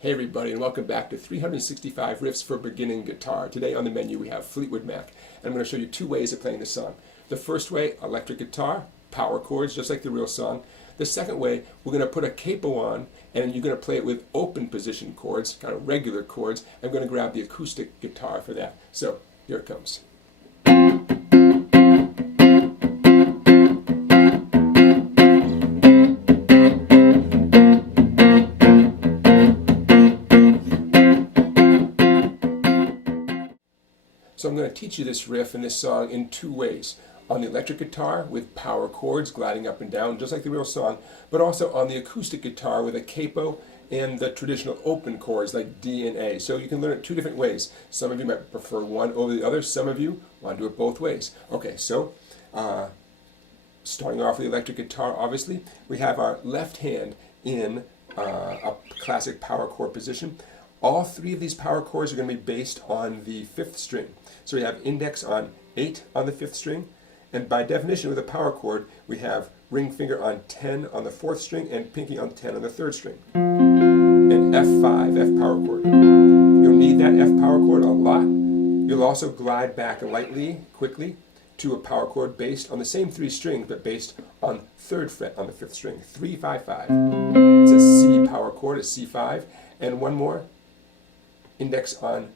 Hey everybody, and welcome back to 365 Riffs for Beginning Guitar. Today on the menu we have Fleetwood Mac, and I'm going to show you two ways of playing this song. The first way, electric guitar, power chords, just like the real song. The second way, we're going to put a capo on, and you're going to play it with open position chords, kind of regular chords. I'm going to grab the acoustic guitar for that. So, here it comes. So I'm going to teach you this riff and this song in two ways. On the electric guitar with power chords gliding up and down, just like the real song, but also on the acoustic guitar with a capo and the traditional open chords like D and A. So you can learn it two different ways. Some of you might prefer one over the other. Some of you want to do it both ways. Okay, so starting off with the electric guitar, obviously, we have our left hand in a classic power chord position. All three of these power chords are going to be based on the fifth string. So we have index on 8 on the fifth string, and by definition with a power chord, we have ring finger on 10 on the fourth string and pinky on 10 on the third string. And F5, F power chord. You'll need that F power chord a lot. You'll also glide back lightly, quickly, to a power chord based on the same three strings, but based on third fret on the fifth string, 3, 5, 5. It's a C power chord, a C5, and one more. Index on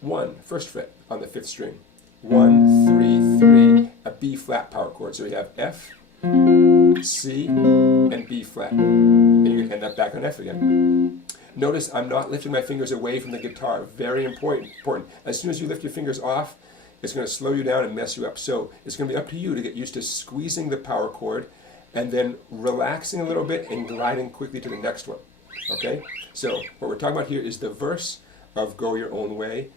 1, first fret on the fifth string. 1, 3, 3, a B flat power chord. So we have F, C, and B flat. And you end up back on F again. Notice I'm not lifting my fingers away from the guitar. Very important. As soon as you lift your fingers off, it's going to slow you down and mess you up. So it's going to be up to you to get used to squeezing the power chord and then relaxing a little bit and gliding quickly to the next one. Okay? So what we're talking about here is the verse of Go Your Own Way,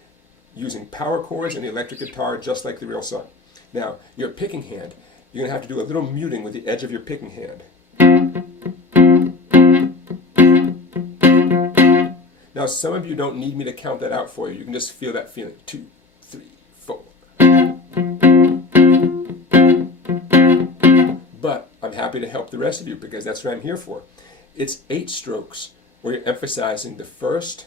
using power chords and the electric guitar just like the real song. Now, your picking hand, you're going to have to do a little muting with the edge of your picking hand. Now, some of you don't need me to count that out for you. You can just feel that feeling. 2, 3, 4. But I'm happy to help the rest of you because that's what I'm here for. It's 8 strokes where you're emphasizing the first,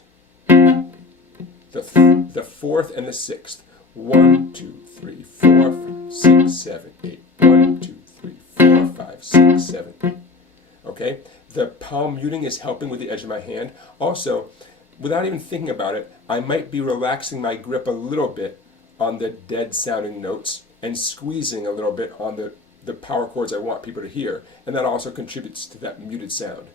the fourth, and the sixth. 1, 2, 3, 4, 5, 6, 7, 8. 1, 2, 3, 4, 5, 6, 7, 8. Okay? The palm muting is helping with the edge of my hand. Also, without even thinking about it, I might be relaxing my grip a little bit on the dead sounding notes and squeezing a little bit on the power chords I want people to hear. And that also contributes to that muted sound.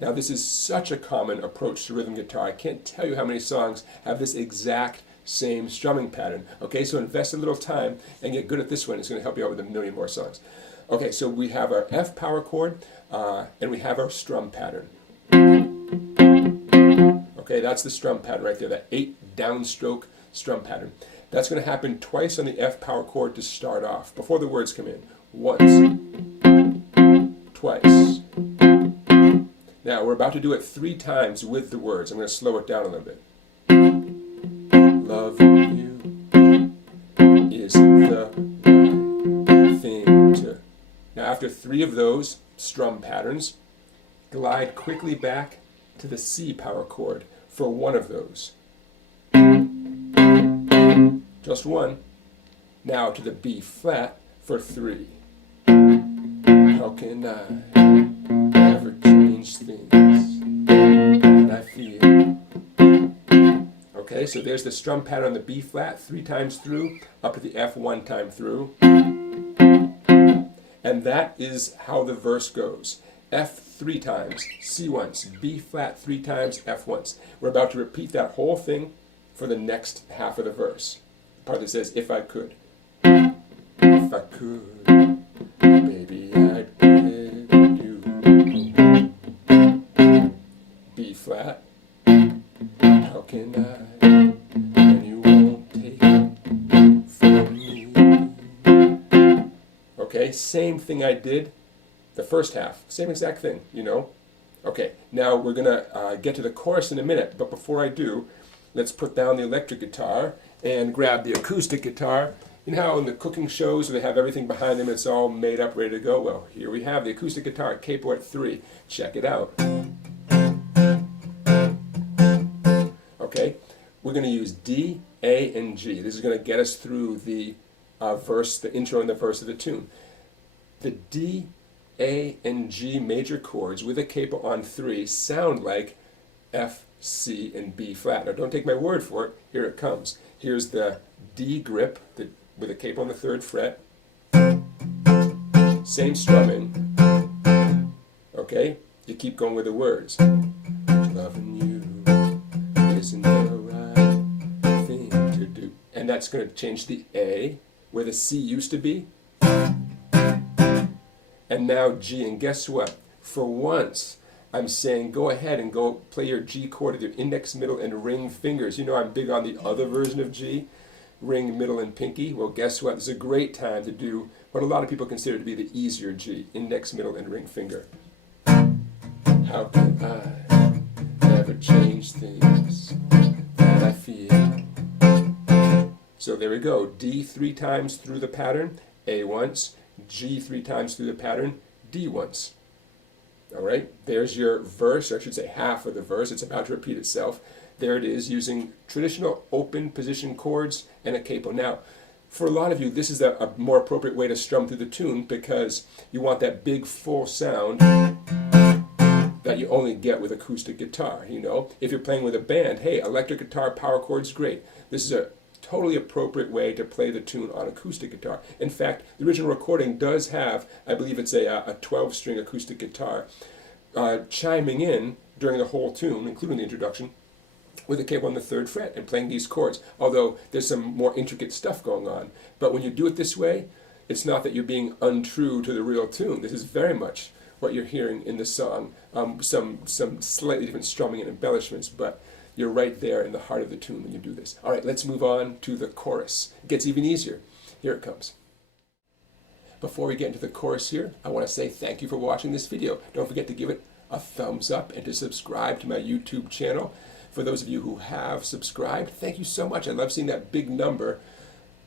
Now, this is such a common approach to rhythm guitar. I can't tell you how many songs have this exact same strumming pattern. Okay, so invest a little time and get good at this one. It's going to help you out with a million more songs. Okay, so we have our F power chord and we have our strum pattern. Okay, that's the strum pattern right there, that 8 downstroke strum pattern. That's going to happen twice on the F power chord to start off, before the words come in. Once, twice. Now, we're about to do it 3 times with the words. I'm going to slow it down a little bit. Loving you is the right thing to... Now, after 3 of those strum patterns, glide quickly back to the C power chord for one of those. Just one. Now to the B flat for 3. How can I ever change things that I feel? Okay, so there's the strum pattern on the B flat 3 times through, up to the F 1 time through. And that is how the verse goes. F 3 times, C once, B flat 3 times, F once. We're about to repeat that whole thing for the next half of the verse. The part that says, if I could. If I could, baby, I'd give you B flat. How can I, and you won't take it from me? Okay, same thing I did the first half. Same exact thing, you know. Okay, now we're going to get to the chorus in a minute, but before I do, let's put down the electric guitar and grab the acoustic guitar You know how in the cooking shows they have everything behind them, it's all made up, ready to go? Well, here we have the acoustic guitar capo at 3. Check it out. Okay, we're going to use D, A, and G. This is going to get us through the verse, the intro and the verse of the tune. The D, A, and G major chords with a capo on 3 sound like F, C, and B flat. Now don't take my word for it. Here it comes. Here's the D grip with a capo on the 3rd fret. Same strumming. Okay? You keep going with the words. Loving you isn't the right thing to do. And that's going to change the A, where the C used to be. And now G. And guess what? For once, I'm saying go ahead and go play your G chord with your index, middle, and ring fingers. You know I'm big on the other version of G, ring, middle, and pinky. Well, guess what? This is a great time to do what a lot of people consider to be the easier G, index, middle, and ring finger. How can I ever change things that I feel? So there we go. D 3 times through the pattern, A once, G 3 times through the pattern, D once. All right, there's your verse, or I should say half of the verse. It's about to repeat itself. There it is, using traditional open position chords and a capo. Now, for a lot of you, this is a more appropriate way to strum through the tune because you want that big full sound that you only get with acoustic guitar. You know, if you're playing with a band, hey, electric guitar, power chords, great. This is a totally appropriate way to play the tune on acoustic guitar. In fact, the original recording does have, I believe it's a 12-string acoustic guitar, chiming in during the whole tune, including the introduction, with a capo on the 3rd fret and playing these chords, although there's some more intricate stuff going on. But when you do it this way, it's not that you're being untrue to the real tune. This is very much what you're hearing in the song. Some slightly different strumming and embellishments, but you're right there in the heart of the tune when you do this. All right, let's move on to the chorus. It gets even easier. Here it comes. Before we get into the chorus here, I want to say thank you for watching this video. Don't forget to give it a thumbs up and to subscribe to my YouTube channel. For those of you who have subscribed, thank you so much. I love seeing that big number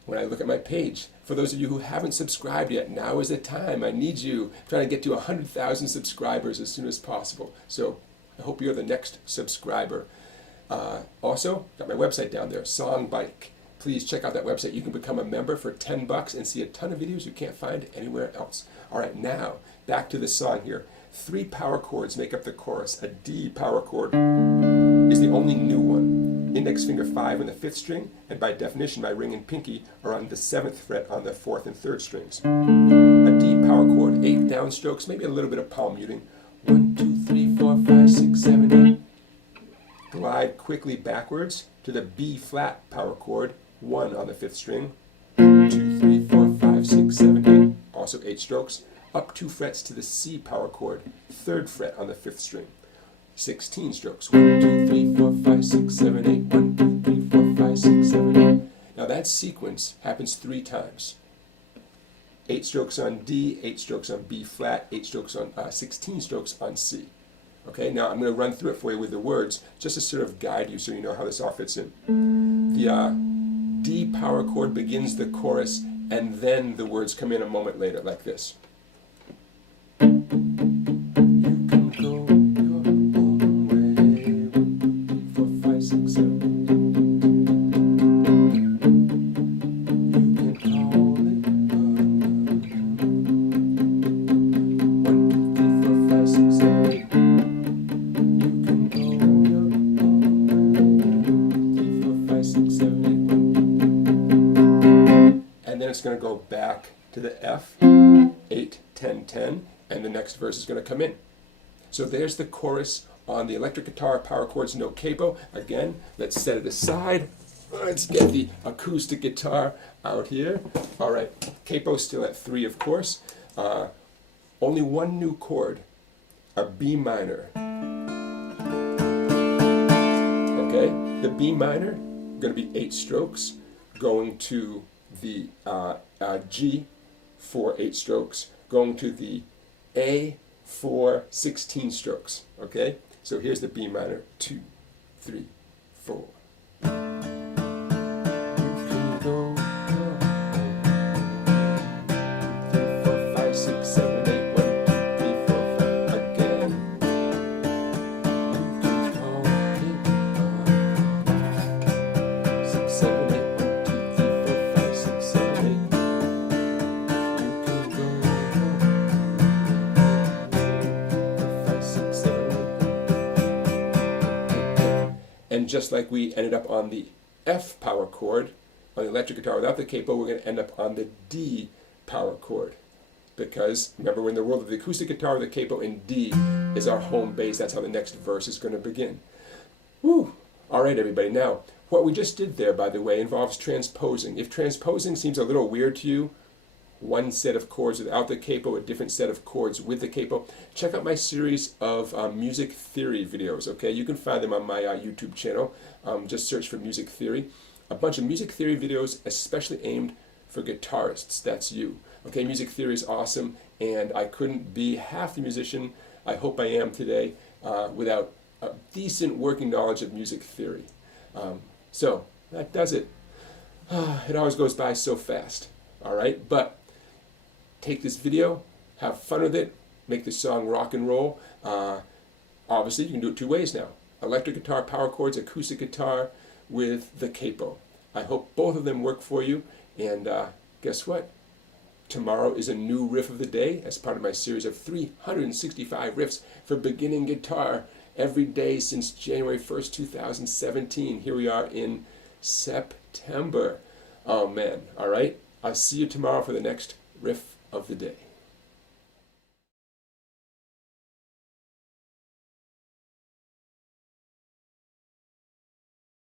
when I look at my page. For those of you who haven't subscribed yet, now is the time. I need you. I'm trying to get to 100,000 subscribers as soon as possible. So I hope you're the next subscriber. Also, got my website down there, Songbike. Please check out that website. You can become a member for $10 and see a ton of videos you can't find anywhere else. All right, now back to the song here. 3 power chords make up the chorus. A D power chord is the only new one. Index finger 5 on the 5th string, and by definition, my ring and pinky are on the 7th fret on the 4th and 3rd strings. A D power chord, 8 downstrokes, maybe a little bit of palm muting. 1, 2, 3, 4, 5, 6, 7, 8. Glide quickly backwards to the B flat power chord, 1 on the 5th string, 2, 3, 4, 5, 6, 7, 8, also 8 strokes, up 2 frets to the C power chord, 3rd fret on the 5th string, 16 strokes, 1, 2, 3, 4, 5, 6, 7, 8, 1, 2, 3, 4, 5, 6, 7, 8. Now that sequence happens 3 times. 8 strokes on D, 8 strokes on B flat, 8 strokes on 16 strokes on C. Okay, now I'm going to run through it for you with the words, just to sort of guide you so you know how this all fits in. The D power chord begins the chorus, and then the words come in a moment later, like this. You can go your own way, 1, 2, 3, 4, 5, 6, 7. You can call it love. 1, 2, 3, 4, 5, 6, 7, 8. And then it's going to go back to the F, 8, 10, 10, and the next verse is going to come in. So there's the chorus on the electric guitar, power chords, no capo. Again, let's set it aside. Let's get the acoustic guitar out here. All right, capo still at 3, of course. Only one new chord, a B minor. Okay, the B minor, going to be 8 strokes, going to the G for 8 strokes, going to the A for 16 strokes. Okay, so here's the B minor, 2, 3, 4. You can go your own And just like we ended up on the F power chord on the electric guitar without the capo, we're going to end up on the D power chord. Because remember, we're in the world of the acoustic guitar, the capo in D is our home base. That's how the next verse is going to begin. Woo! All right, everybody. Now, what we just did there, by the way, involves transposing. If transposing seems a little weird to you, one set of chords without the capo, a different set of chords with the capo, check out my series of music theory videos, okay? You can find them on my YouTube channel. Just search for music theory. A bunch of music theory videos especially aimed for guitarists. That's you. Okay, music theory is awesome, and I couldn't be half the musician I hope I am today without a decent working knowledge of music theory. So, that does it. It always goes by so fast, all right? But take this video, have fun with it, make the song rock and roll. Obviously, you can do it two ways now. Electric guitar, power chords, acoustic guitar with the capo. I hope both of them work for you, and guess what? Tomorrow is a new riff of the day as part of my series of 365 riffs for beginning guitar every day since January 1st, 2017. Here we are in September. Oh man, all right. I'll see you tomorrow for the next riff of the day.